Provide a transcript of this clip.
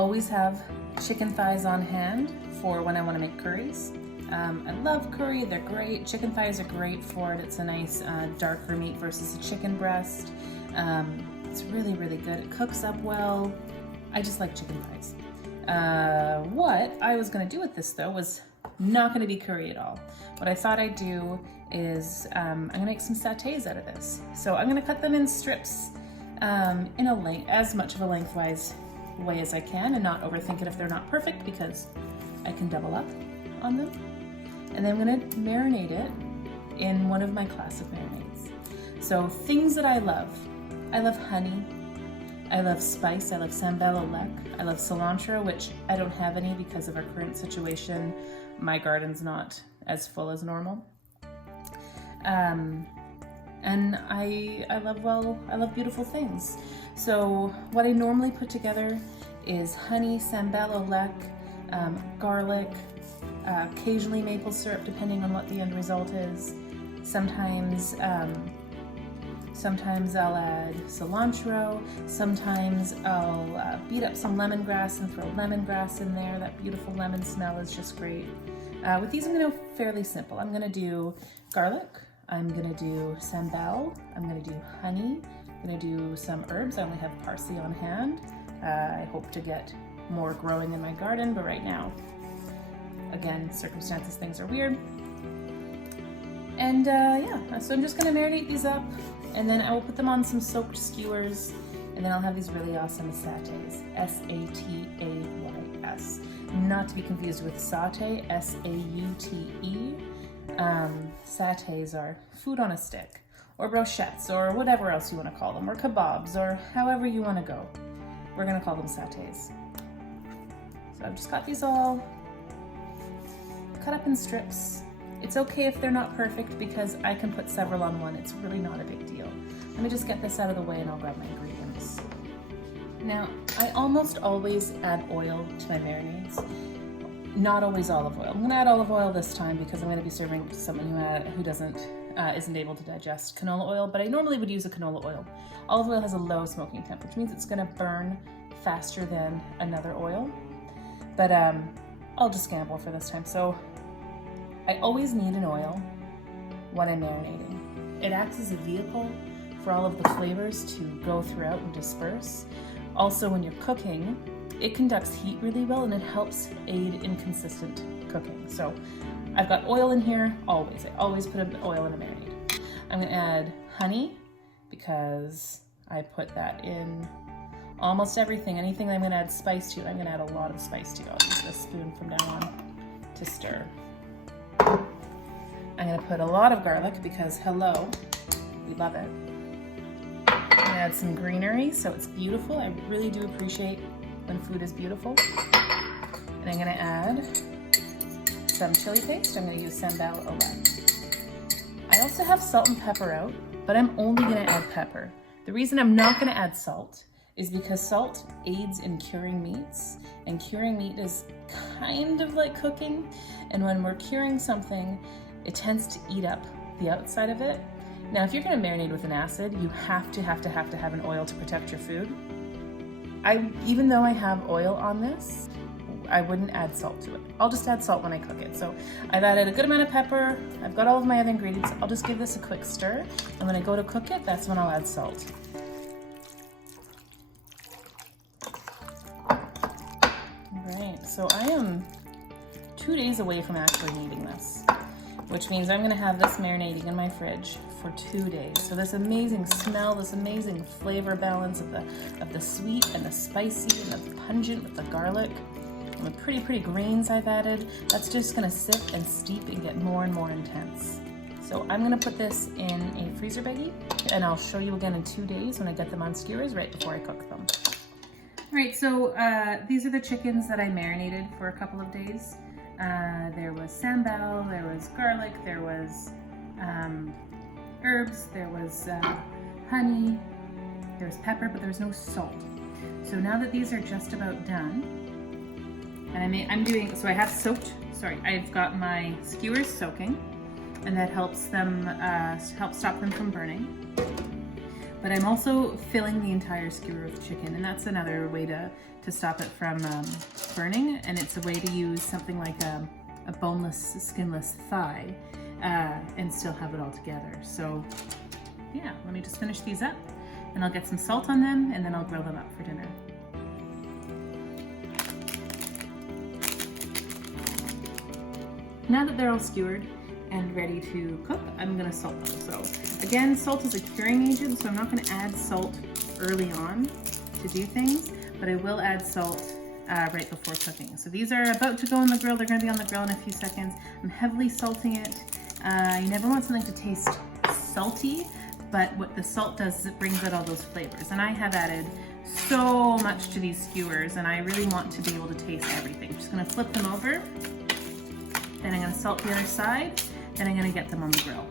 always have chicken thighs on hand for when I want to make curries. I love curry, they're great. Chicken thighs are great for it. It's a nice darker meat versus a chicken breast. It's really, really good. It cooks up well. I just like chicken thighs. What I was gonna do with this though was not gonna be curry at all. What I thought I'd do is I'm gonna make some satays out of this. So I'm gonna cut them in strips in a length, as much of a lengthwise way as I can, and not overthink it if they're not perfect, because I can double up on them. And then I'm gonna marinate it in one of my classic marinades. So things that I love honey, I love spice, I love sambal olek, I love cilantro, which I don't have any because of our current situation. My garden's not as full as normal. And I love beautiful things. So what I normally put together is honey, sambal olek, garlic, occasionally maple syrup, depending on what the end result is. Sometimes I'll add cilantro. Sometimes I'll beat up some lemongrass and throw lemongrass in there. That beautiful lemon smell is just great. With these, I'm gonna go fairly simple. I'm gonna do garlic. I'm gonna do sambal. I'm gonna do honey. I'm gonna do some herbs. I only have parsley on hand. I hope to get more growing in my garden, but right now, again, circumstances, things are weird. And yeah, so I'm just gonna marinate these up, and then I will put them on some soaked skewers, and then I'll have these really awesome satays, S-A-T-A-Y-S. Not to be confused with satay, S-A-U-T-E. Satays are food on a stick, or brochettes, or whatever else you wanna call them, or kebabs, or however you wanna go. We're gonna call them satays. So I've just got these all cut up in strips. It's okay if they're not perfect because I can put several on one. It's really not a big deal. Let me just get this out of the way and I'll grab my ingredients. Now, I almost always add oil to my marinades. Not always olive oil. I'm gonna add olive oil this time because I'm gonna be serving to someone who isn't able to digest canola oil, but I normally would use a canola oil. Olive oil has a low smoking temp, which means it's gonna burn faster than another oil. But I'll just gamble for this time. So I always need an oil when I'm marinating. It acts as a vehicle for all of the flavors to go throughout and disperse. Also, when you're cooking, it conducts heat really well and it helps aid in consistent cooking. So I've got oil in here always. I always put oil in a marinade. I'm gonna add honey because I put that in almost everything. Anything that I'm gonna add spice to, I'm gonna add a lot of spice to. I'll use this spoon from now on to stir. I'm gonna put a lot of garlic because hello, we love it. I'm gonna add some greenery so it's beautiful. I really do appreciate when food is beautiful. And I'm gonna add some chili paste. I'm gonna use sambal olek. I also have salt and pepper out, but I'm only gonna add pepper. The reason I'm not gonna add salt is because salt aids in curing meats, and curing meat is kind of like cooking. And when we're curing something, it tends to eat up the outside of it. Now, if you're gonna marinate with an acid, you have to have an oil to protect your food. Even though I have oil on this, I wouldn't add salt to it. I'll just add salt when I cook it. So I've added a good amount of pepper. I've got all of my other ingredients. I'll just give this a quick stir. And when I go to cook it, that's when I'll add salt. Right, so I am 2 days away from actually needing this, which means I'm gonna have this marinating in my fridge for 2 days. So this amazing smell, this amazing flavor balance of the sweet and the spicy and the pungent with the garlic and the pretty greens I've added, that's just gonna sit and steep and get more and more intense. So I'm gonna put this in a freezer baggie and I'll show you again in 2 days when I get them on skewers right before I cook them. All right, so these are the chickens that I marinated for a couple of days. There was sambal, there was garlic, there was herbs, there was honey, there was pepper, but there was no salt. So now that these are just about done, and I've got my skewers soaking, and that helps stop them from burning. But I'm also filling the entire skewer with chicken, and that's another way to stop it from burning. And it's a way to use something like a boneless, skinless thigh and still have it all together. So yeah, let me just finish these up and I'll get some salt on them and then I'll grill them up for dinner. Now that they're all skewered and ready to cook, I'm gonna salt them. So again, salt is a curing agent, so I'm not gonna add salt early on to do things, but I will add salt right before cooking. So these are about to go in the grill. They're gonna be on the grill in a few seconds. I'm heavily salting it. You never want something to taste salty, but what the salt does is it brings out all those flavors. And I have added so much to these skewers, and I really want to be able to taste everything. I'm just gonna flip them over. Then I'm gonna salt the other side, then I'm gonna get them on the grill.